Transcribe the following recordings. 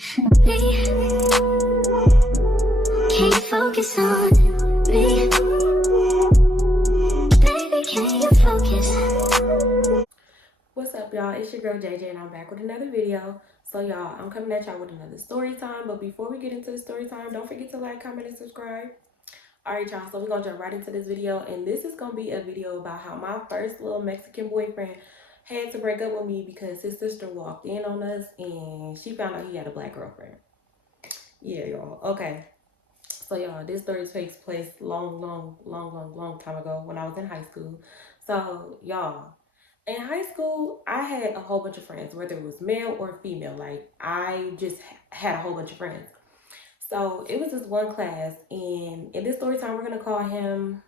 Me, can you focus on me? Baby, can you focus? What's up, y'all? It's your girl JJ and I'm back with another video. So y'all, I'm coming at y'all with another story time. But before we get into the story time, don't forget to like, comment, and subscribe. Alright y'all, so we're gonna jump right into this video, and this is gonna be a video about how my first little Mexican boyfriend had to break up with me because his sister walked in on us and she found out he had a black girlfriend. Yeah, y'all. Okay. So y'all, this story takes place long time ago when I was in high school. So y'all, in high school, I had a whole bunch of friends, whether it was male or female. Like, I just had a whole bunch of friends. So it was this one class, and in this story time, we're gonna call him,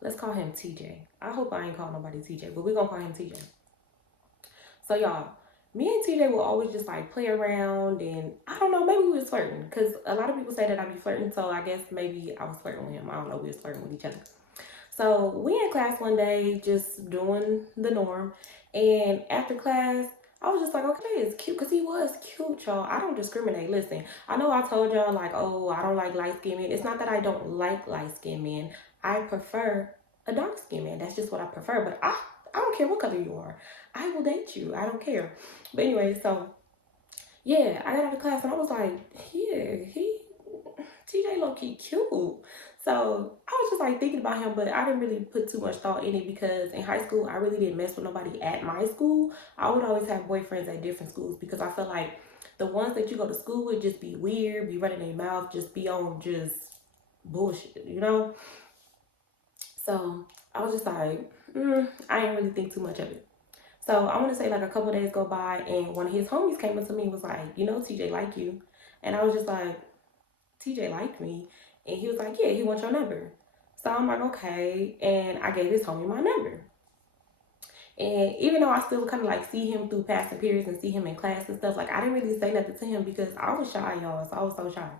let's call him TJ. I hope I ain't calling nobody TJ, but we're gonna call him TJ. So y'all, me and TJ will always just like play around, and I don't know, maybe we was flirting, because a lot of people say that I be flirting, so I guess maybe I was flirting with him. I don't know, we was flirting with each other. So we in class one day just doing the norm, and after class I was just like, okay, it's cute, because he was cute, y'all. I don't discriminate. Listen, I know I told y'all like, oh, I don't like light skinned men. It's not that I don't like light skinned men. I prefer a dark skinned man. That's just what I prefer. But I don't care what color you are. I will date you. I don't care. But anyway, so yeah, I got out of class and I was like, yeah, TJ low-key cute. So I was just like thinking about him, but I didn't really put too much thought in it because in high school, I really didn't mess with nobody at my school. I would always have boyfriends at different schools because I felt like the ones that you go to school with just be weird, be running their mouth, just be on just bullshit, you know? So I was just like, I didn't really think too much of it. So I want to say like a couple days go by and one of his homies came up to me and was like, you know, TJ like you. And I was just like, TJ liked me. And he was like, yeah, he wants your number. So I'm like, okay. And I gave his homie my number. And even though I still kind of like see him through passing periods and see him in class and stuff, like I didn't really say nothing to him because I was shy, y'all. So I was so shy.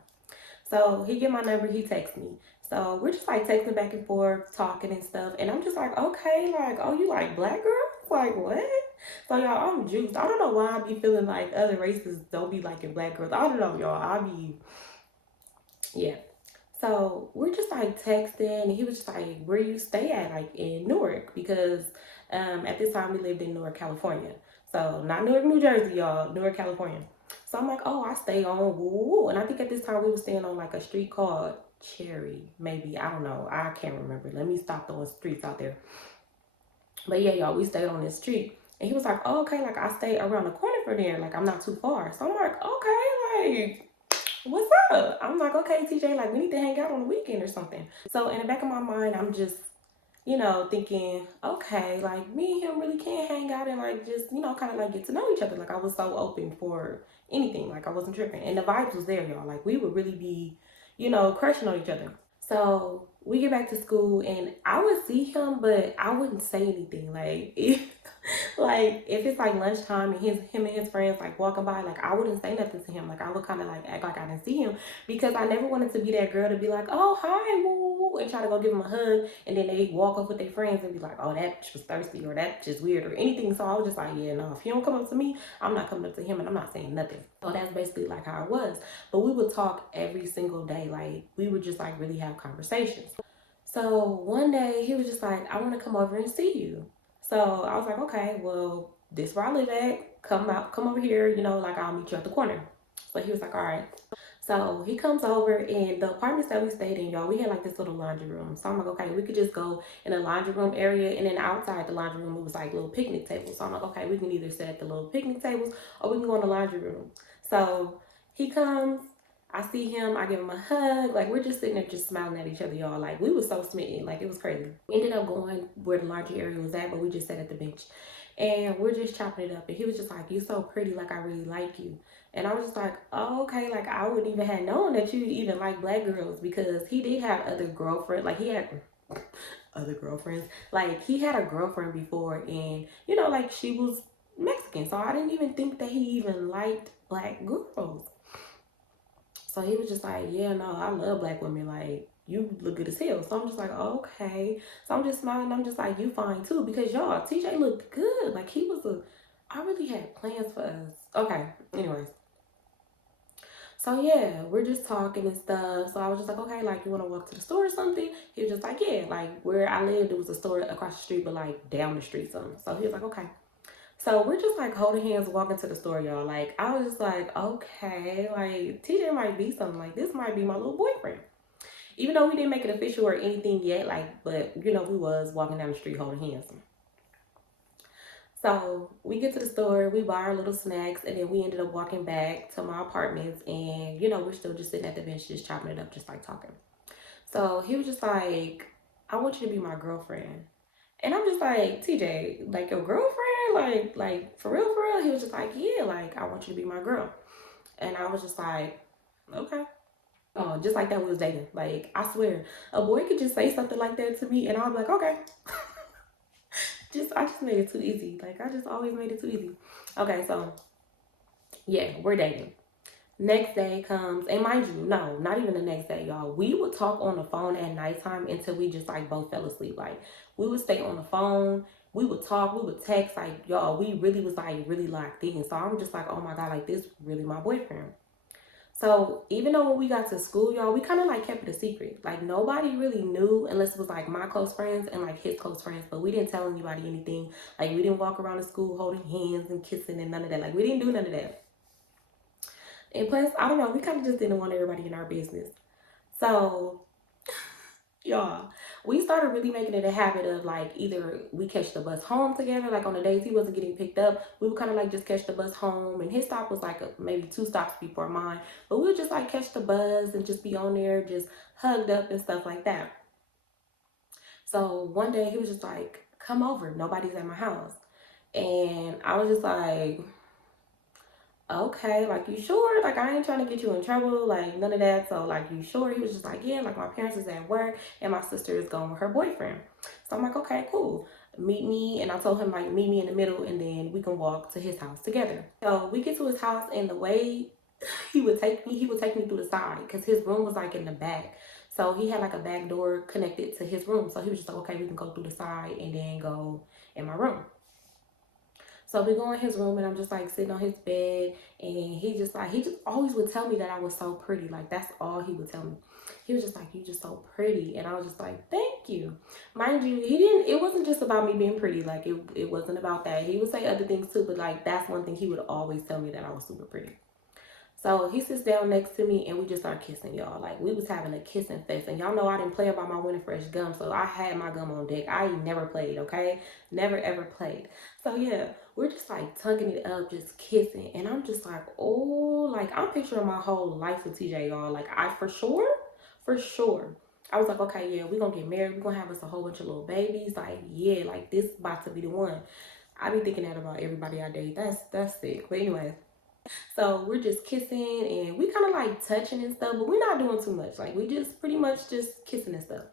So he get my number, he texts me. So we're just like texting back and forth, talking and stuff. And I'm just like, okay, like, oh, you like black girls? Like, what? So y'all, I'm juiced. I don't know why I be feeling like other races don't be liking black girls. I don't know, y'all. I be, yeah. So we're just like texting, and he was just like, where you stay at? Like in Newark, because at this time we lived in Newark, California. So not Newark, New Jersey, y'all, Newark, California. So I'm like, oh, I stay on woo woo. And I think at this time we were staying on like a street called Cherry, maybe. I don't know. I can't remember. Let me stop throwing streets out there. But yeah, y'all, we stayed on this street. And he was like, oh, okay, like I stay around the corner from there. Like I'm not too far. So I'm like, okay, like what's up? I'm like, okay, TJ, like we need to hang out on the weekend or something. So in the back of my mind, I'm just, you know, thinking, okay, like me and him really can hang out and like just, you know, kind of like get to know each other. Like I was so open for anything. Like I wasn't tripping. And the vibes was there, y'all. Like we would really be, you know, crushing on each other. So we get back to school and I would see him, but I wouldn't say anything. Like like if it's like lunchtime and him and his friends like walking by, like I wouldn't say nothing to him. Like I would kind of like act like I didn't see him because I never wanted to be that girl to be like, oh hi, woo, woo, woo, and try to go give him a hug, and then they walk up with their friends and be like, oh that was thirsty or that just weird or anything. So I was just like, yeah, no, if he don't come up to me, I'm not coming up to him and I'm not saying nothing. So that's basically like how it was. But we would talk every single day. Like we would just like really have conversations. So one day he was just like, I want to come over and see you. So I was like, okay, well, this where I live at. Come over here, you know, like I'll meet you at the corner. So he was like, all right. So he comes over, and the apartments that we stayed in, y'all, we had like this little laundry room. So I'm like, okay, we could just go in the laundry room area, and then outside the laundry room, it was like little picnic tables. So I'm like, okay, we can either sit at the little picnic tables or we can go in the laundry room. So he comes, I see him, I give him a hug. Like we're just sitting there just smiling at each other, y'all. Like we were so smitten, like it was crazy. We ended up going where the laundry area was at, but we just sat at the bench. And we're just chopping it up. And he was just like, you so pretty, like I really like you. And I was just like, oh, okay, like I wouldn't even have known that you even like black girls, because he did have other girlfriends. Like he had other girlfriends. Like he had a girlfriend before, and you know, like she was Mexican. So I didn't even think that he even liked black girls. So he was just like, yeah, no, I love black women. Like, you look good as hell. So I'm just like, oh, okay. So I'm just smiling. I'm just like, you fine too. Because y'all, TJ looked good. Like he was I really had plans for us. Okay, anyways. So yeah, we're just talking and stuff. So I was just like, okay, like you want to walk to the store or something? He was just like, yeah, like where I lived, it was a store across the street, but like down the street something. So he was like, okay. So we're just like holding hands, walking to the store, y'all. Like I was just like, okay, like TJ might be something. Like this might be my little boyfriend. Even though we didn't make it official or anything yet, like, but you know, we was walking down the street holding hands. So we get to the store, we buy our little snacks, and then we ended up walking back to my apartments. And you know, we're still just sitting at the bench, just chopping it up, just like talking. So he was just like, "I want you to be my girlfriend," and I'm just like, "TJ, like your girlfriend, like for real, for real?" He was just like, "Yeah, like I want you to be my girl," and I was just like, "Okay." Oh, just like that, we was dating. Like I swear, a boy could just say something like that to me, and I'm like, "Okay." Just I just made it too easy. Like I just always made it too easy. Okay, so yeah, we're dating. Next day comes, and mind you, no, not even the next day, y'all. We would talk on the phone at nighttime until we just like both fell asleep. Like we would stay on the phone, we would talk, we would text, like y'all, we really was like really locked in. So I'm just like, oh my god, like this really my boyfriend. So even though when we got to school, y'all, we kind of like kept it a secret. Like nobody really knew unless it was like my close friends and like his close friends. But we didn't tell anybody anything. Like we didn't walk around the school holding hands and kissing and none of that. Like we didn't do none of that. And plus, I don't know, we kind of just didn't want everybody in our business. So y'all, we started really making it a habit of like either we catch the bus home together, like on the days he wasn't getting picked up, we would kind of like just catch the bus home, and his stop was like maybe two stops before mine, but we would just like catch the bus and just be on there, just hugged up and stuff like that. So one day he was just like, "Come over, nobody's at my house," and I was just like, okay, like you sure? Like I ain't trying to get you in trouble, like none of that. So like you sure? He was just like, yeah, like my parents is at work and my sister is going with her boyfriend. So I'm like, okay, cool. Meet me, and I told him like meet me in the middle and then we can walk to his house together. So we get to his house, and the way he would take me through the side because his room was like in the back. So he had like a back door connected to his room. So he was just like, okay, we can go through the side and then go in my room. So we go in his room, and I'm just like sitting on his bed, and he just always would tell me that I was so pretty. Like that's all he would tell me. He was just like, "You just so pretty," and I was just like, "Thank you." Mind you, he didn't. It wasn't just about me being pretty. Like it wasn't about that. He would say other things too, but like that's one thing he would always tell me, that I was super pretty. So he sits down next to me, and we just start kissing, y'all. Like we was having a kissing fest. And y'all know I didn't play about my Winter Fresh gum, so I had my gum on deck. I never played, okay? Never ever played. So yeah, we're just like tugging it up, just kissing. And I'm just like, oh, like I'm picturing my whole life with TJ, y'all. Like I for sure. I was like, okay, yeah, we're gonna get married, we're gonna have us a whole bunch of little babies. Like, yeah, like this about to be the one. I be thinking that about everybody I date. That's sick. But anyway. So we're just kissing, and we kind of like touching and stuff, but we're not doing too much. Like we just pretty much just kissing and stuff.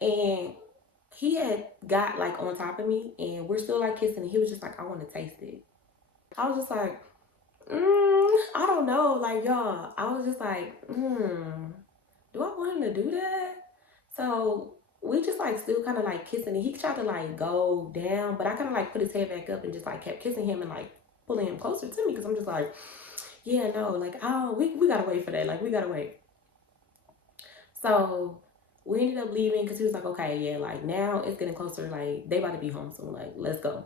And he had got like on top of me, and we're still like kissing, and he was just like, "I want to taste it." I was just like, I don't know, like y'all. I was just like, do I want him to do that? So we just like still kind of like kissing, and he tried to like go down, but I kind of like put his head back up and just like kept kissing him and like pulling him closer to me because I'm just like, yeah, no, like, oh, we gotta wait for that. Like, we gotta wait. So we ended up leaving because he was like, okay, yeah, like now it's getting closer. Like, they about to be home soon. Like, let's go.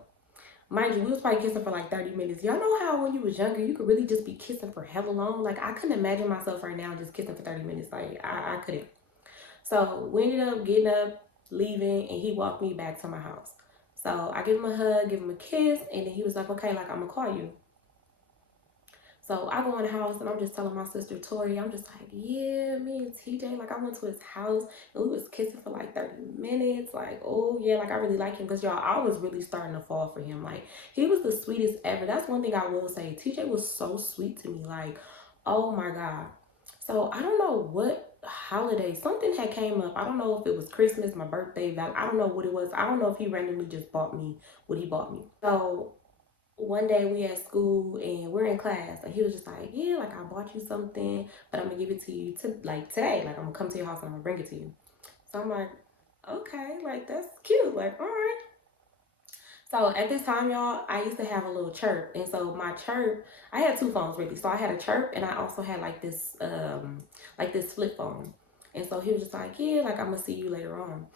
Mind you, we was probably kissing for like 30 minutes. Y'all know how when you was younger, you could really just be kissing for hella long? Like, I couldn't imagine myself right now just kissing for 30 minutes. Like, I couldn't. So we ended up getting up, leaving, and he walked me back to my house. So I give him a hug, give him a kiss, and then he was like, okay, like, I'm gonna call you. So I go in the house, and I'm just telling my sister Tori, I'm just like, yeah, me and TJ, like I went to his house and we was kissing for like 30 minutes. Like, oh yeah, like I really like him because y'all, I was really starting to fall for him. Like he was the sweetest ever. That's one thing I will say. TJ was so sweet to me. Like, oh my God. So I don't know what holiday, something had came up. I don't know if it was Christmas, my birthday, I don't know what it was. I don't know if he randomly just bought me what he bought me. So one day we at school and we're in class, and he was just like, yeah, like I bought you something, but I'm gonna give it to you to like today. Like I'm gonna come to your house and I'm gonna bring it to you. So I'm like, okay, like that's cute. Like, all right. So at this time, y'all, I used to have a little chirp. And so my chirp, I had two phones really. So I had a chirp and I also had like this flip phone. And so he was just like, yeah, like I'm gonna see you later on.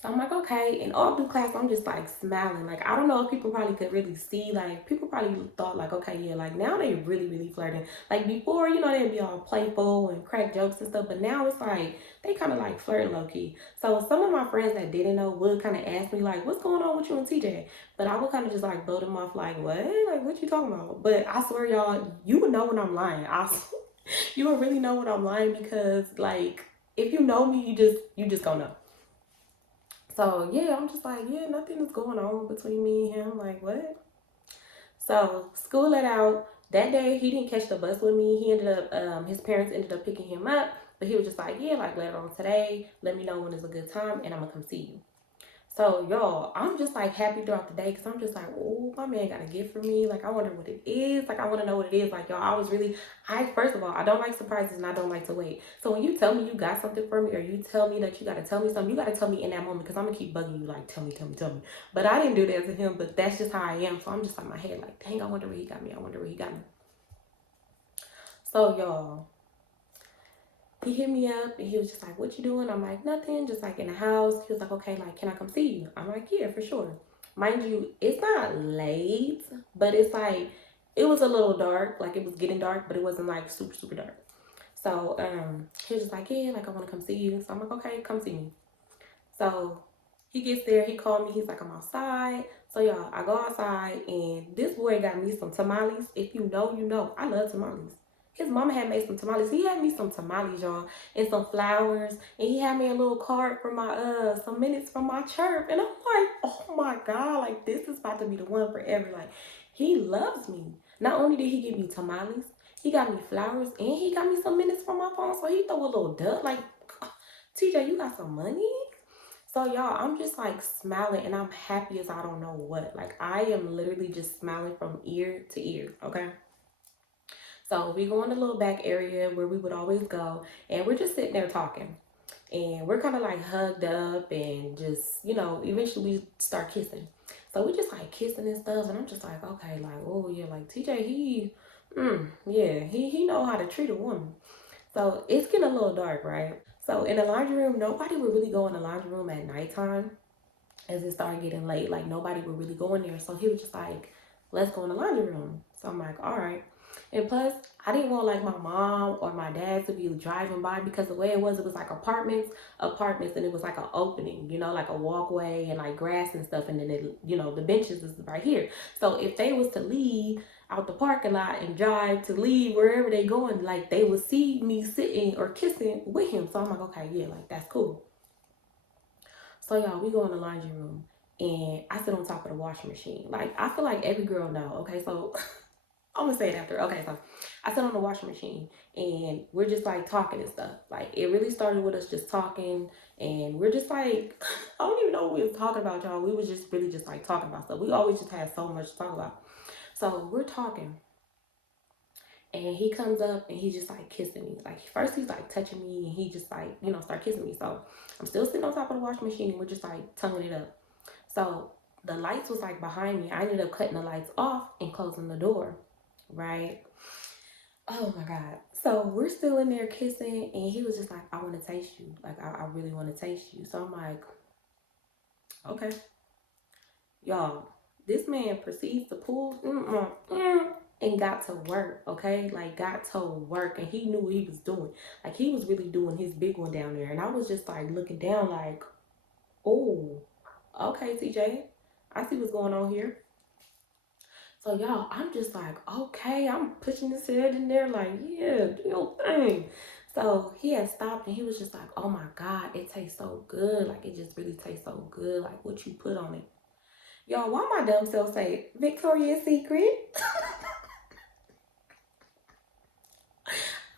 So I'm like, okay. And all through class, I'm just like smiling. Like, I don't know if people probably could really see. Like, people probably thought, like, okay, yeah, like now they really, really flirting. Like, before, you know, they'd be all playful and crack jokes and stuff. But now it's like, they kind of like flirting low key. So some of my friends that didn't know would kind of ask me, like, what's going on with you and TJ? But I would kind of just like blow them off, like, what? Like, what you talking about? But I swear, y'all, you would know when I'm lying. You would really know when I'm lying because, like, if you know me, you just gonna know. So yeah, I'm just like, yeah, nothing is going on between me and him. Like, what? So school let out. That day he didn't catch the bus with me. He ended up his parents ended up picking him up, but he was just like, yeah, like later on today, let me know when is a good time and I'm gonna come see you. So y'all, I'm just like happy throughout the day because I'm just like, oh, my man got a gift for me. Like I wonder what it is. Like I want to know what it is. Like y'all, I first of all, I don't like surprises and I don't like to wait. So when you tell me you got something for me or you tell me that you got to tell me something, you got to tell me in that moment because I'm gonna keep bugging you like, tell me, tell me, tell me. But I didn't do that to him. But that's just how I am. So I'm just like my head like, dang, I wonder where he got me. I wonder where he got me. So y'all, he hit me up and he was just like, what you doing? I'm like, nothing, just like in the house. He was like, okay, like, can I come see you? I'm like, yeah, for sure. Mind you, it's not late, but it's like, it was a little dark. Like, it was getting dark, but it wasn't like super, super dark. So, he was just like, yeah, like, I want to come see you. So I'm like, okay, come see me. So he gets there, he called me, he's like, I'm outside. So y'all, I go outside and this boy got me some tamales. If you know, you know. I love tamales. His mama had made some tamales. He had me some tamales, y'all, and some flowers. And he had me a little card for my some minutes from my church. And I'm like, oh my God, like this is about to be the one forever. Like, he loves me. Not only did he give me tamales, he got me flowers and he got me some minutes from my phone. So he threw a little duck like, TJ, you got some money? So y'all, I'm just like smiling and I'm happy as I don't know what. Like I am literally just smiling from ear to ear, okay? So we go in the little back area where we would always go and we're just sitting there talking. And we're kind of like hugged up and just, you know, eventually we start kissing. So we just like kissing and stuff and I'm just like, okay, like, oh yeah, like TJ, yeah, he know how to treat a woman. So it's getting a little dark, right? So in the laundry room, nobody would really go in the laundry room at nighttime as it started getting late. Like nobody would really go in there. So he was just like, let's go in the laundry room. So I'm like, all right. And plus, I didn't want like my mom or my dad to be driving by because the way it was like apartments, and it was like an opening, you know, like a walkway and like grass and stuff. And then the benches is right here. So if they was to leave out the parking lot and drive to leave wherever they going, like they would see me sitting or kissing with him. So I'm like, okay, yeah, like that's cool. So y'all, we go in the laundry room and I sit on top of the washing machine. Like I feel like every girl know. Okay, so I'm gonna say it after. Okay, so I sit on the washing machine and we're just like talking and stuff. Like it really started with us just talking and we're just like I don't even know what we was talking about, y'all. We was just really just like talking about stuff. We always just had so much to talk about. So we're talking and he comes up and he's just like kissing me. Like first he's like touching me and he just like, start kissing me. So I'm still sitting on top of the washing machine and we're just like tonguing it up. So the lights was like behind me. I ended up cutting the lights off and closing the door, right? Oh my God. So we're still in there kissing and he was just like, I want to taste you. Like I really want to taste you. So I'm like, okay. Y'all, this man proceeds to pull and got to work, okay? Like got to work and he knew what he was doing. Like he was really doing his big one down there. And I was just like looking down like, oh, okay, TJ, I see what's going on here. So y'all, I'm just like, okay, I'm pushing his head in there like, yeah, do your thing. So he had stopped and he was just like, oh my God, it tastes so good. Like it just really tastes so good. Like what you put on it. Y'all, why my dumb self say Victoria's Secret?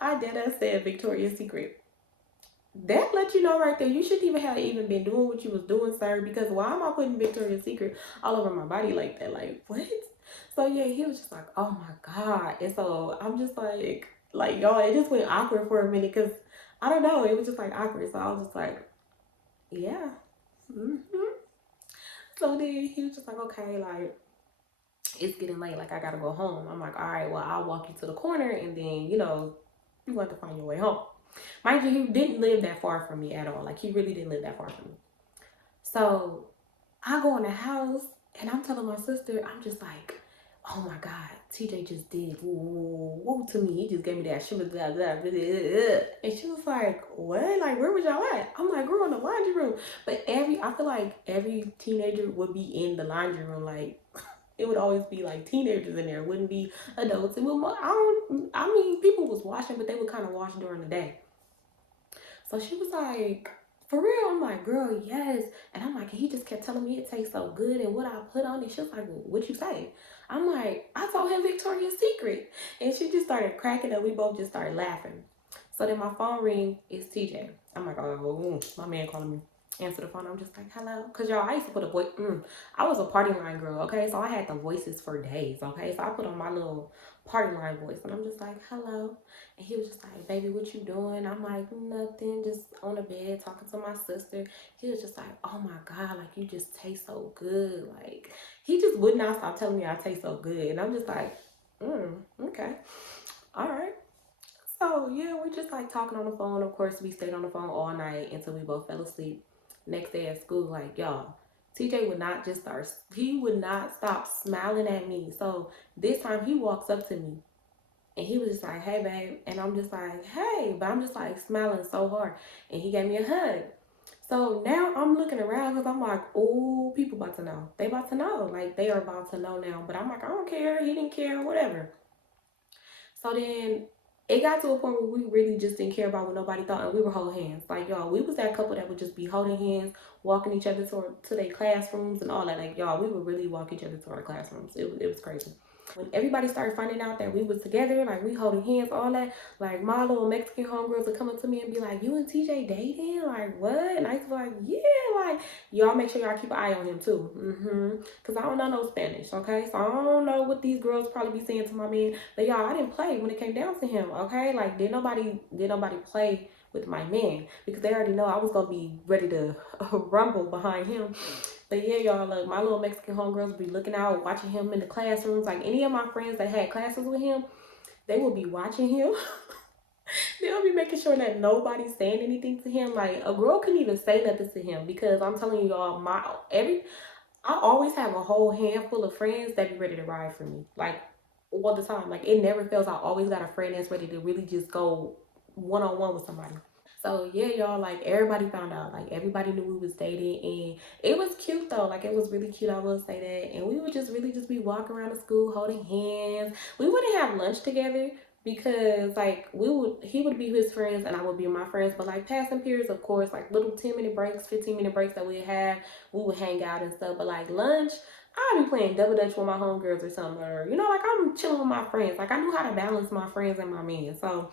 I did. I said Victoria's Secret. That let you know right there. You shouldn't even have even been doing what you was doing, sir. Because why am I putting Victoria's Secret all over my body like that? Like what? So yeah, he was just like, oh my God. And so I'm just like y'all, it just went awkward for a minute because I don't know. It was just like awkward. So I was just like, yeah. So then he was just like, okay, like, it's getting late, like I gotta go home. I'm like, all right, well, I'll walk you to the corner and then, you want to find your way home. Mind you, he didn't live that far from me at all. Like, he really didn't live that far from me. So I go in the house and I'm telling my sister, I'm just like, oh my God, TJ just did woo, woo to me. He just gave me that shimmer, blah, blah, blah, blah. And she was like, what? Like, where was y'all at? I'm like, girl, in the laundry room. But I feel like every teenager would be in the laundry room. Like, it would always be like teenagers in there. It wouldn't be adults. I mean, people was washing, but they would kind of wash during the day. So she was like, for real? I'm like, girl, yes. And I'm like, he just kept telling me it tastes so good and what I put on it. She was like, well, what you say? I'm like, I told him Victoria's Secret. And she just started cracking up. We both just started laughing. So then my phone ring is TJ. I'm like, oh, my man calling me. Answer the phone. I'm just like, hello. Because y'all, I used to put a voice. I was a party line girl, okay? So I had the voices for days, okay? So I put on my little party line voice. And I'm just like, hello. And he was just like, baby, what you doing? I'm like, nothing, just on the bed talking to my sister. He was just like, oh my God, like you just taste so good. Like, he just would not stop telling me I taste so good. And I'm just like, okay, all right. So yeah, we're just like talking on the phone. Of course, we stayed on the phone all night until we both fell asleep. Next day at school, like y'all, TJ would not just start, he would not stop smiling at me. So this time he walks up to me and he was just like, hey, babe. And I'm just like, hey. But I'm just like smiling so hard. And he gave me a hug. So now I'm looking around because I'm like, oh, people about to know. They about to know. Like, they are about to know now. But I'm like, I don't care. He didn't care, whatever. So then it got to a point where we really just didn't care about what nobody thought. And we were holding hands. Like, y'all, we was that couple that would just be holding hands, walking each other to their classrooms and all that. Like, y'all, we would really walk each other to our classrooms. It was crazy. When everybody started finding out that we was together, like we holding hands, all that, like my little Mexican homegirls would come up to me and be like, you and TJ dating? Like, what? And I used to be like, yeah, like, y'all make sure y'all keep an eye on him too. Because I don't know no Spanish, okay? So I don't know what these girls probably be saying to my man. But y'all, I didn't play when it came down to him, okay? Like, did nobody play with my man, because they already know I was gonna be ready to rumble behind him. But yeah, y'all, look, my little Mexican homegirls be looking out, watching him in the classrooms. Like, any of my friends that had classes with him, they would be watching him. They'll be making sure that nobody's saying anything to him. Like, a girl couldn't even say nothing to him, because I'm telling y'all, I always have a whole handful of friends that be ready to ride for me. Like, all the time. Like, it never fails. I always got a friend that's ready to really just go one-on-one with somebody. So yeah, y'all, like everybody found out. Like, everybody knew we was dating, and it was cute though. Like, it was really cute, I will say that. And we would just really just be walking around the school holding hands. We wouldn't have lunch together because like he would be with his friends and I would be with my friends. But like passing periods, of course, like little 10-minute breaks, 15-minute breaks that we'd have, we would hang out and stuff. But like lunch, I'd be playing double dutch with my homegirls or something, or like I'm chilling with my friends. Like, I knew how to balance my friends and my men. So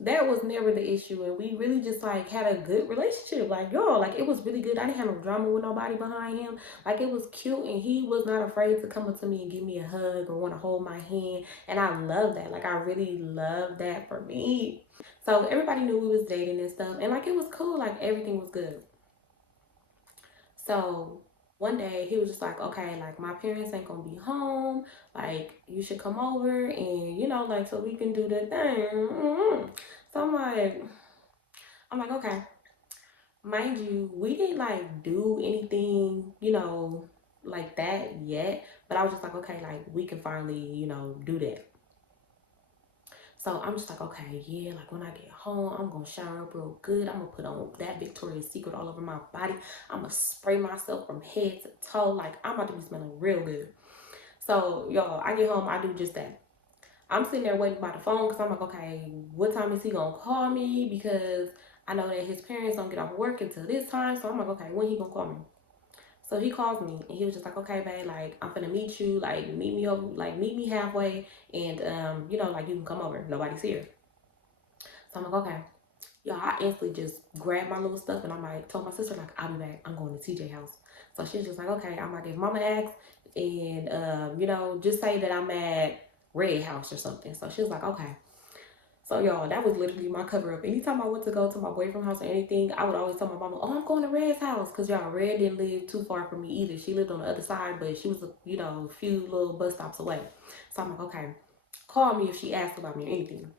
that was never the issue, and we really just like had a good relationship. Like, y'all, like it was really good. I didn't have no drama with nobody behind him. Like, it was cute, and he was not afraid to come up to me and give me a hug or want to hold my hand. And I love that. Like, I really love that for me. So everybody knew we was dating and stuff, and like it was cool. Like, everything was good. So one day he was just like, okay, like my parents ain't gonna be home. Like, you should come over and like so we can do the thing. So I'm like, okay. Mind you, we didn't like do anything, like that yet. But I was just like, okay, like we can finally, do that. So I'm just like, okay, yeah, like when I get home, I'm gonna shower up real good. I'm gonna put on that Victoria's Secret all over my body. I'm gonna spray myself from head to toe. Like, I'm about to be smelling real good. So, y'all, I get home, I do just that. I'm sitting there waiting by the phone because I'm like, okay, what time is he gonna call me? Because I know that his parents don't get off work until this time. So I'm like, okay, when he gonna call me? So he calls me and he was just like, okay, babe, like I'm finna meet you, like meet me over, like meet me halfway, and like you can come over. Nobody's here. So I'm like, okay. Y'all, I instantly just grabbed my little stuff and I'm like, told my sister, like, I'll be back. I'm going to TJ house. So she's just like, okay. I'm like, if mama asks, and just say that I'm at Red House or something. So she was like, okay. So y'all, that was literally my cover up. Anytime I went to go to my boyfriend's house or anything, I would always tell my mama, "Oh, I'm going to Red's house," because y'all, Red didn't live too far from me either. She lived on the other side, but she was, a few little bus stops away. So I'm like, okay, call me if she asks about me or anything.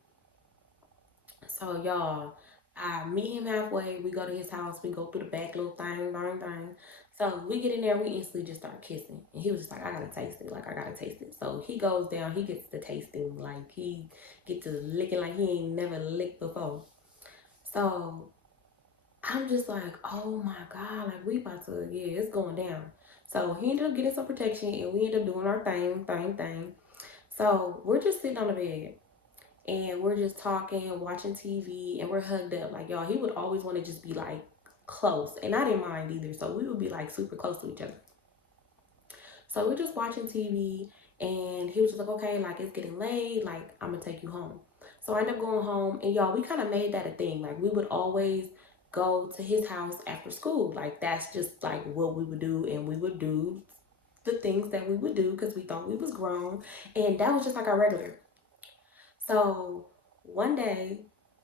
So y'all, I meet him halfway. We go to his house. We go through the back little thing. So we get in there. We instantly just start kissing. And he was just like, I gotta taste it. Like, I gotta taste it. So he goes down. He gets the tasting. Like, he gets to licking like he ain't never licked before. So I'm just like, oh my God. Like, we about to, yeah, it's going down. So he ended up getting some protection. And we ended up doing our thing. So we're just sitting on the bed and we're just talking, watching TV, and we're hugged up. Like, y'all, he would always want to just be like close, and I didn't mind either. So we would be like super close to each other. So we're just watching TV, and he was just like, okay, like it's getting late, like I'm gonna take you home. So I ended up going home, and y'all, we kind of made that a thing. Like, we would always go to his house after school. Like, that's just like what we would do, and we would do the things that we would do because we thought we was grown, and that was just like our regular. So one day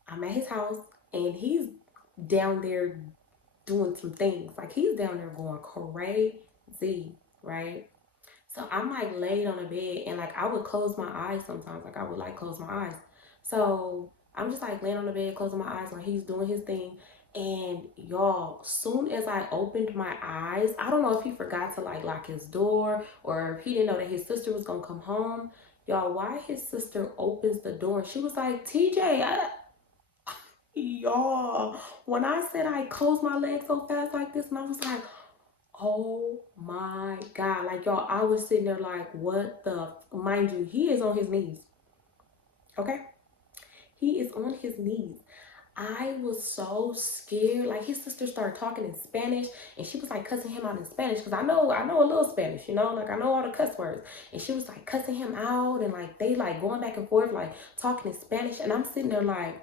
I'm at his house and he's down there doing some things. Like, he's down there going crazy, right? So I'm like laid on a bed and like I would close my eyes sometimes. Like, I would like close my eyes. So I'm just like laying on the bed, closing my eyes while he's doing his thing. And y'all, soon as I opened my eyes, I don't know if he forgot to like lock his door or if he didn't know that his sister was gonna come home. Y'all, why his sister opens the door and she was like, TJ, y'all, when I said I closed my legs so fast like this, and I was like, oh my God. Like, y'all, I was sitting there like, what the, mind you, he is on his knees. Okay? He is on his knees. I was so scared. Like, his sister started talking in Spanish and she was like cussing him out in Spanish because I know a little Spanish, like I know all the cuss words. And she was like cussing him out and like they like going back and forth, like talking in Spanish. And I'm sitting there like,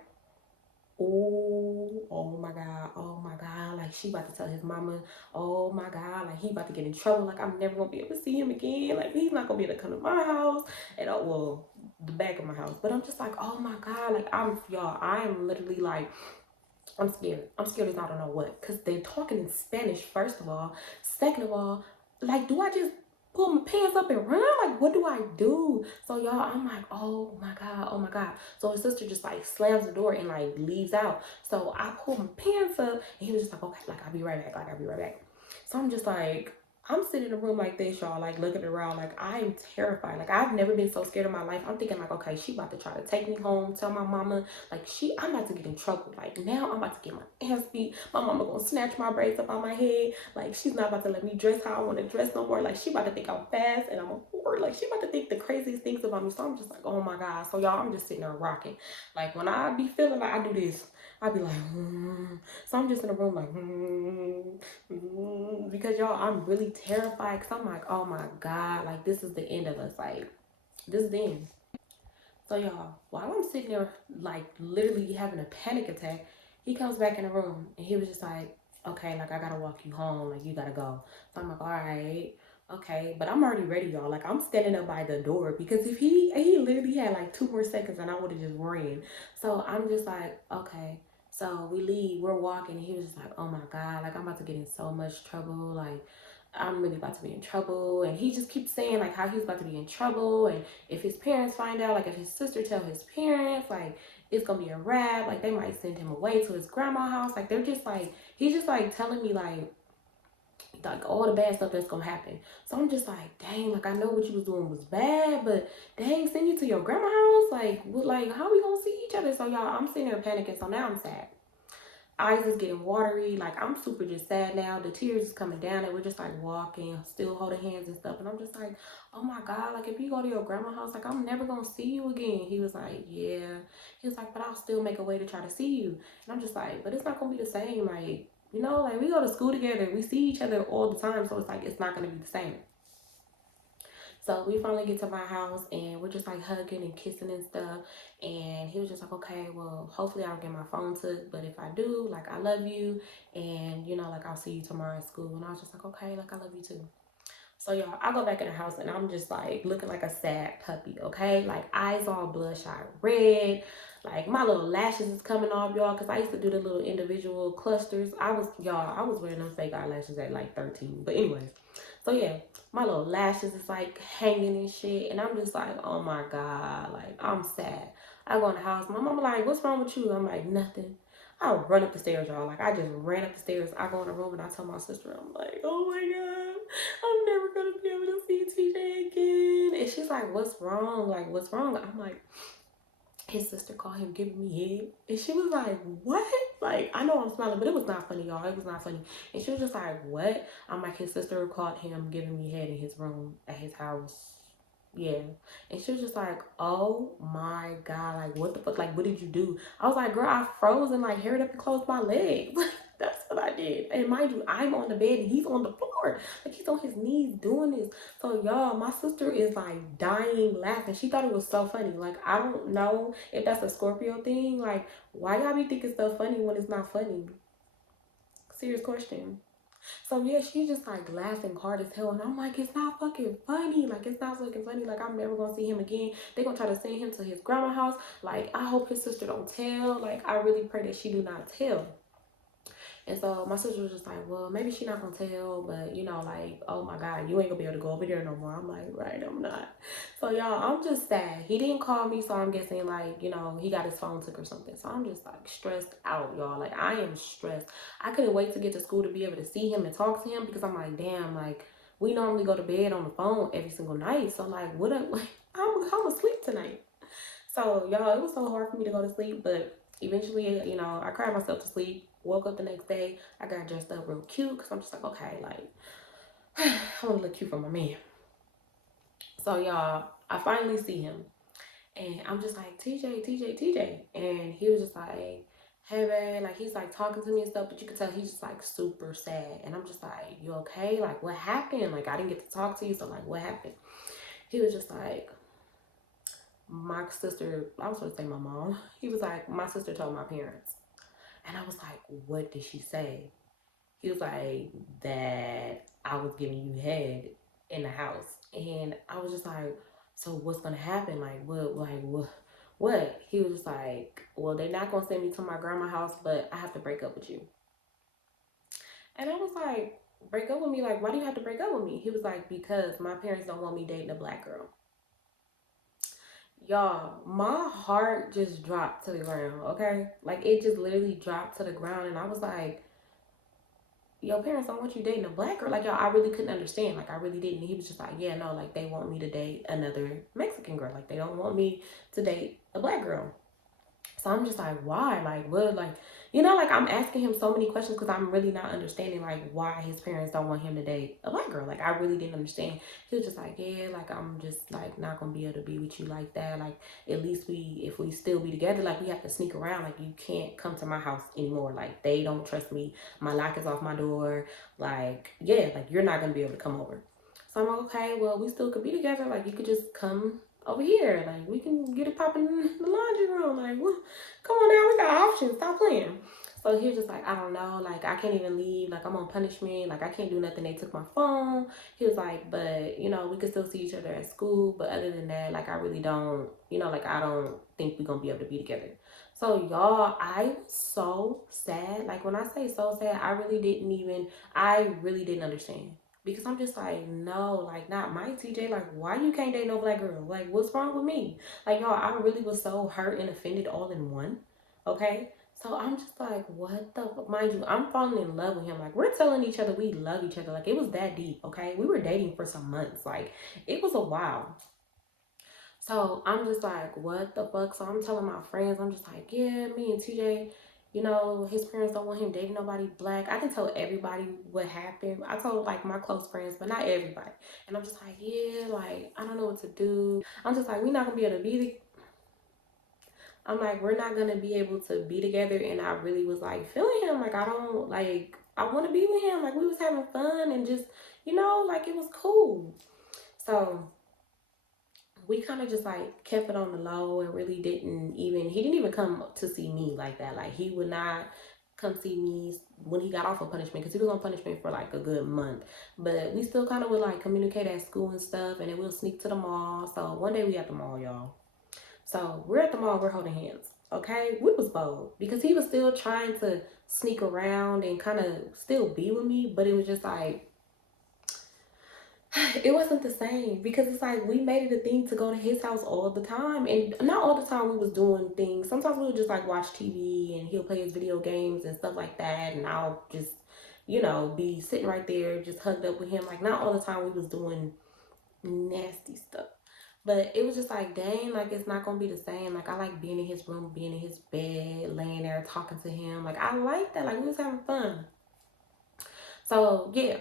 oh my God, like she about to tell his mama, oh my God, like he about to get in trouble, like I'm never gonna be able to see him again, like he's not gonna be able to come to my house at all, well, the back of my house. But I'm just like, oh my God, like I am literally like, I'm scared. I'm scared as I don't know what. Because they're talking in Spanish, first of all. Second of all, like, do I just pull my pants up and run? Like, what do I do? So, y'all, I'm like, oh my God, oh my God. So his sister just, like, slams the door and, like, leaves out. So I pull my pants up and he was just like, okay, like, I'll be right back. Like, I'll be right back. So I'm just like, I'm sitting in a room like this, y'all, like looking around, like I am terrified. Like, I've never been so scared in my life. I'm thinking like, okay, she about to try to take me home, tell my mama, like I'm about to get in trouble. Like, now I'm about to get my ass beat. My mama gonna snatch my braids up on my head. Like, she's not about to let me dress how I want to dress no more. Like, she about to think I'm fast and I'm a whore. Like, she about to think the craziest things about me. So I'm just like, oh my God. So y'all, I'm just sitting there rocking. Like, when I be feeling like I do this, I be like, So I'm just in the room like, because y'all, I'm really terrified because I'm like, oh my God, like this is the end of us. Like, this is the end. So y'all, while I'm sitting there like literally having a panic attack, he comes back in the room and he was just like, okay, like I gotta walk you home, like you gotta go. So I'm like, all right, okay, but I'm already ready, y'all. Like, I'm standing up by the door because if he literally had like 2 more seconds and I would have just ran. So I'm just like, okay. So we leave, we're walking, and he was just like, oh my God, like I'm about to get in so much trouble, like I'm really about to be in trouble. And he just keeps saying like how he's about to be in trouble, and if his parents find out, like if his sister tell his parents, like it's gonna be a wrap, like they might send him away to his grandma's house. Like, they're just like, he's just like telling me like all the bad stuff that's gonna happen. So I'm just like, dang, like I know what you was doing was bad, but dang, send you to your grandma's house, like how we gonna see each other? So y'all, I'm sitting there panicking. So now I'm sad, eyes is getting watery. Like, I'm super just sad now. The tears is coming down and we're just like walking, still holding hands and stuff. And I'm just like, oh my God, like if you go to your grandma's house, like I'm never gonna see you again. He was like, yeah. He was like, but I'll still make a way to try to see you. And I'm just like, but it's not gonna be the same. Like, like we go to school together, we see each other all the time. So it's like, it's not gonna be the same. So we finally get to my house and we're just like hugging and kissing and stuff. And he was just like, okay, well, hopefully I don't get my phone took. But if I do, like, I love you. And, like, I'll see you tomorrow at school. And I was just like, okay, like, I love you too. So y'all, I go back in the house and I'm just like looking like a sad puppy, okay? Like eyes all bloodshot red, like my little lashes is coming off, y'all, because I used to do the little individual clusters. I was wearing them fake eyelashes at like 13. But anyways, so yeah, my little lashes is like hanging and shit, and I'm just like, oh my god, like I'm sad. I go in the house, my mama like, what's wrong with you? I'm like, nothing. I run up the stairs, y'all. Like I just ran up the stairs. I go in the room and I tell my sister, I'm like, oh my god, I'm never gonna be able to see TJ again. And she's like, what's wrong? Like, what's wrong? I'm like, his sister called him giving me head. And she was like, what? Like, I know I'm smiling, but it was not funny, y'all. It was not funny. And she was just like, what? I'm like, his sister called him giving me head in his room at his house. Yeah. And she was just like, oh my God. Like, what the fuck? Like, what did you do? I was like, girl, I froze and like hurried up and closed my legs. That's what I did. And mind you, I'm on the bed and he's on the floor. Like, he's on his knees doing this. So y'all, my sister is like dying laughing. She thought it was so funny. Like, I don't know if that's a Scorpio thing. Like, why y'all be thinking stuff funny when it's not funny? Serious question. So yeah, she's just like laughing hard as hell, and I'm like, it's not fucking funny. Like, it's not fucking funny. Like, I'm never gonna see him again. They gonna try to send him to his grandma's house. Like, I hope his sister don't tell. Like, I really pray that she do not tell. And so my sister was just like, well, maybe she not gonna tell, but you know, like, oh my God, you ain't gonna be able to go over there no more. I'm like, right, I'm not. So y'all, I'm just sad. He didn't call me, so I'm guessing like, you know, he got his phone took or something. So I'm just like stressed out, y'all. Like, I am stressed. I couldn't wait to get to school to be able to see him and talk to him, because I'm like, damn, like we normally go to bed on the phone every single night. So like, what up? Like, I'm asleep tonight. So y'all, it was so hard for me to go to sleep, but eventually, you know, I cried myself to sleep. Woke up the next day. I got dressed up real cute because I'm just like, okay, like I want to look cute for my man. So y'all, I finally see him, and I'm just like, TJ, TJ, TJ, and he was just like, hey man, like he's like talking to me and stuff, but you can tell he's just like super sad, and I'm just like, you okay? Like, what happened? Like, I didn't get to talk to you, so like, what happened? He was just like, my sister, I was going to say my mom. He was like, my sister told my parents. And I was like, what did she say? He was like, that I was giving you head in the house. And I was just like, so what's going to happen? Like, what? He was just like, well, they're not going to send me to my grandma's house, but I have to break up with you. And I was like, break up with me? Like, why do you have to break up with me? He was like, because my parents don't want me dating a black girl. Y'all, my heart just dropped to the ground, okay? Like, it just literally dropped to the ground, and I was like, your parents don't want you dating a black girl? Like, y'all, I really couldn't understand. Like, I really didn't. He was just like, yeah, no, like, they want me to date another Mexican girl. Like, they don't want me to date a black girl. So I'm just like, why? Like, what? Like, you know, like I'm asking him so many questions because I'm really not understanding like why his parents don't want him to date a black girl. Like, I really didn't understand. He was just like, yeah, like I'm just like not gonna be able to be with you like that. Like, at least if we still be together, like we have to sneak around. Like, you can't come to my house anymore. Like, they don't trust me. My lock is off my door. Like, yeah, like you're not gonna be able to come over. So I'm like, okay, well, we still could be together. Like, you could just come over here. Like, we can get it popping in the laundry room. Like, what? Come on now, we got options. Stop playing. So he was just like, I don't know. Like, I can't even leave. Like, I'm on punishment. Like, I can't do nothing. They took my phone. He was like, but, you know, we could still see each other at school. But other than that, like, I really don't, you know, like, I don't think we're going to be able to be together. So, y'all, I was so sad. Like, when I say so sad, I really didn't understand. Because I'm just like, no, like, not my TJ. Like, why you can't date no black girl? Like, what's wrong with me? Like, y'all, I really was so hurt and offended all in one. Okay? So I'm just like, what the fuck? Mind you, I'm falling in love with him. Like, we're telling each other we love each other. Like, it was that deep, okay? We were dating for some months. Like, it was a while. So I'm just like, what the fuck? So I'm telling my friends, I'm just like, yeah, me and TJ, you know, his parents don't want him dating nobody black. I can tell everybody what happened. I told like my close friends, but not everybody. And I'm just like, yeah, like, I don't know what to do. I'm just like, we're not gonna be able to be I'm like, we're not gonna be able to be together. And I really was like feeling him. Like, I don't like, I want to be with him. Like, we was having fun and just, you know, like it was cool. So we kind of just like kept it on the low and really he didn't even come to see me like that. Like, he would not come see me when he got off of punishment, because he was on punishment for like a good month. But we still kind of would like communicate at school and stuff, and then we'll sneak to the mall. So one day we at the mall, y'all. So we're at the mall, we're holding hands. Okay, we was bold because he was still trying to sneak around and kind of still be with me, but it was just like it wasn't the same, because it's like we made it a thing to go to his house all the time, and not all the time we was doing things. Sometimes we would just like watch TV and he'll play his video games and stuff like that, and I'll just, be sitting right there just hugged up with him. Like not all the time we was doing nasty stuff. But it was just like, dang, like it's not gonna be the same. Like I like being in his room, being in his bed, laying there talking to him. Like I like that. Like we was having fun. So yeah,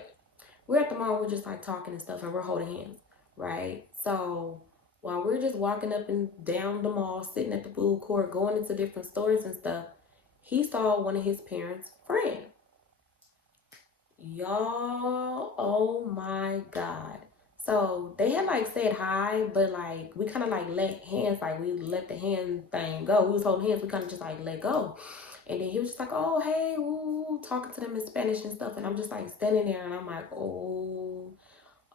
we're at the mall, we're just like talking and stuff, and we're holding hands, right? So while we're just walking up and down the mall, sitting at the food court, going into different stores and stuff, he saw one of his parents' friends. Y'all, oh my God. So they had like said hi, but like we kind of like let hands, like we let the hand thing go. We was holding hands, we kind of just like let go. And then he was just like, oh, hey, woo, talking to them in Spanish and stuff. And I'm just like standing there and I'm like, oh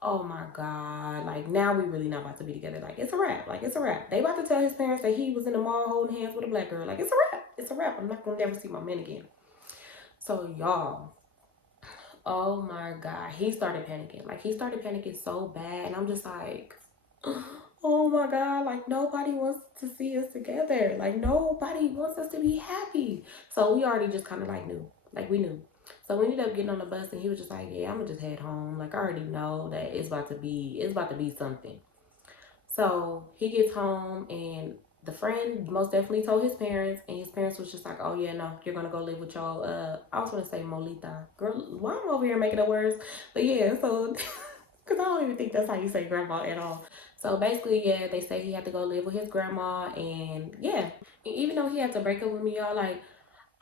my God. Like now we really not about to be together. Like it's a wrap. Like it's a wrap. They about to tell his parents that he was in the mall holding hands with a black girl. Like it's a wrap. It's a wrap. I'm not gonna never see my man again. So y'all, oh my God, he started panicking. Like he started panicking so bad, and I'm just like, oh my God, like nobody wants to see us together. Like nobody wants us to be happy. So we already just kind of like knew, like we knew. So we ended up getting on the bus, and he was just like, yeah, I'm gonna just head home. Like I already know that it's about to be something. So he gets home, and the friend most definitely told his parents, and his parents was just like, oh yeah, no, you're gonna go live with y'all. I was gonna say Molita. Girl, why am I over here making up words? But yeah, so because I don't even think that's how you say grandma at all. So basically, yeah, they say he had to go live with his grandma, and yeah, and even though he had to break up with me, y'all, like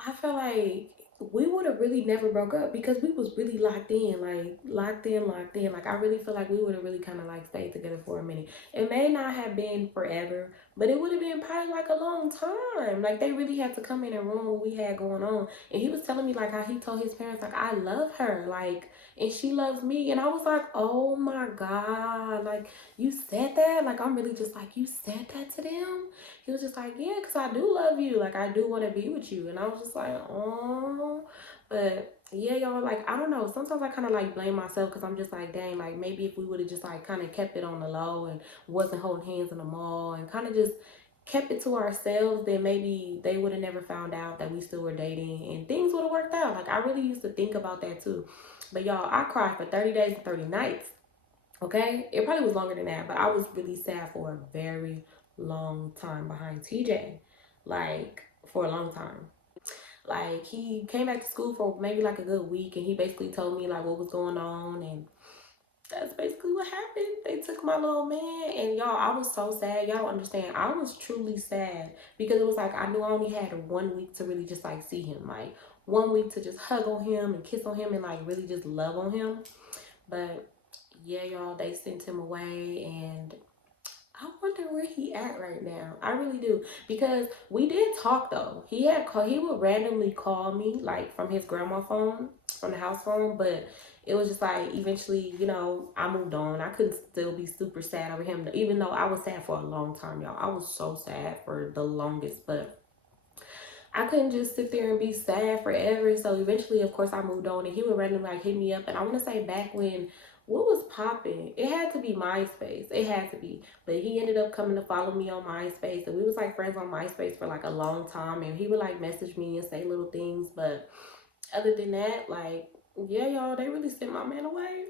I feel like we would have really never broke up because we was really locked in, like locked in. Like I really feel like we would have really kind of like stayed together for a minute. It may not have been forever, but it would have been probably like a long time. Like they really had to come in and ruin what we had going on. And he was telling me like how he told his parents like I love her, like, and she loves me. And I was like, oh my God, like you said that? Like I'm really just like, you said that to them? He was just like, yeah, because I do love you. Like, I do want to be with you. And I was just like, oh. But yeah, y'all, like, I don't know. Sometimes I kind of like blame myself because I'm just like, dang, like maybe if we would have just like kind of kept it on the low and wasn't holding hands in the mall and kind of just kept it to ourselves, then maybe they would have never found out that we still were dating and things would have worked out. Like, I really used to think about that too. But y'all, I cried for 30 days and 30 nights. Okay, it probably was longer than that, but I was really sad for a very long time behind TJ, like for a long time. Like he came back to school for maybe like a good week, and he basically told me like what was going on, and that's basically what happened. They took my little man, and y'all, I was so sad. Y'all don't understand. I was truly sad because it was like I knew I only had 1 week to really just like see him, like 1 week to just hug on him and kiss on him and like really just love on him. But yeah, y'all, they sent him away, and I wonder where he at right now. I really do, because we did talk though. He would randomly call me like from his grandma phone, from the house phone, but it was just like eventually, I moved on. I couldn't still be super sad over him, even though I was sad for a long time, y'all. I was so sad for the longest, but I couldn't just sit there and be sad forever. So eventually, of course, I moved on, and he would randomly like hit me up. And I want to say back when what was popping, it had to be MySpace. It had to be. But he ended up coming to follow me on MySpace, and we was like friends on MySpace for like a long time. And he would like message me and say little things. But other than that, like, yeah, y'all, they really sent my man away.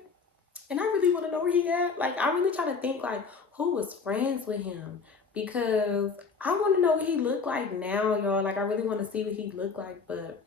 And I really want to know where he at. Like, I really try to think, like, who was friends with him? Because I want to know what he looked like now, y'all. Like, I really want to see what he looked like. But,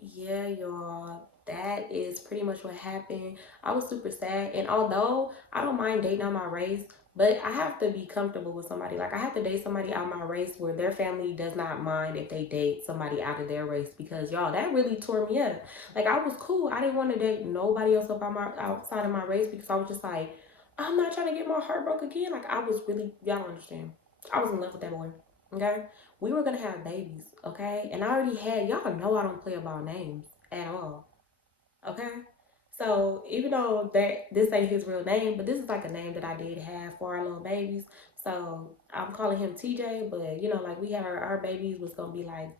yeah, y'all, that is pretty much what happened. I was super sad. And although I don't mind dating on my race, but I have to be comfortable with somebody. Like, I have to date somebody out my race where their family does not mind if they date somebody out of their race. Because, y'all, that really tore me up. Like, I was cool. I didn't want to date nobody else outside of my race, because I was just like, I'm not trying to get my heart broke again. Like, I was really, y'all understand. I was in love with that boy. Okay? we were gonna have babies, okay? And I already had, y'all know I don't play about names at all, okay? So even though that this ain't his real name, but this is like a name that I did have for our little babies. So I'm calling him TJ, but you know, like we had our babies was gonna be like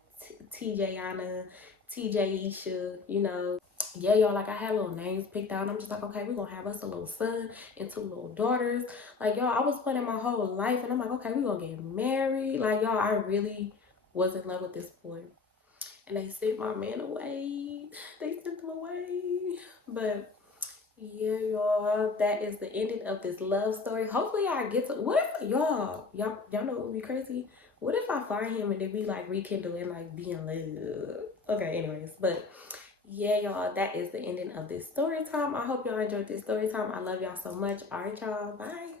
TJ Anna, TJ Isha, you know. Yeah, y'all, like I had little names picked out. And I'm just like, okay, we're gonna have us a little son and 2 little daughters. Like, y'all, I was planning my whole life, and I'm like, okay, we're gonna get married. Like, y'all, I really was in love with this boy. And they sent my man away. They sent him away. But yeah, y'all, that is the ending of this love story. Hopefully I get to, what if y'all know what would be crazy? What if I find him and then we like rekindle and like be in love? Okay, anyways, but yeah, y'all, that is the ending of this story time. I hope y'all enjoyed this story time. I love y'all so much. All right, y'all, bye.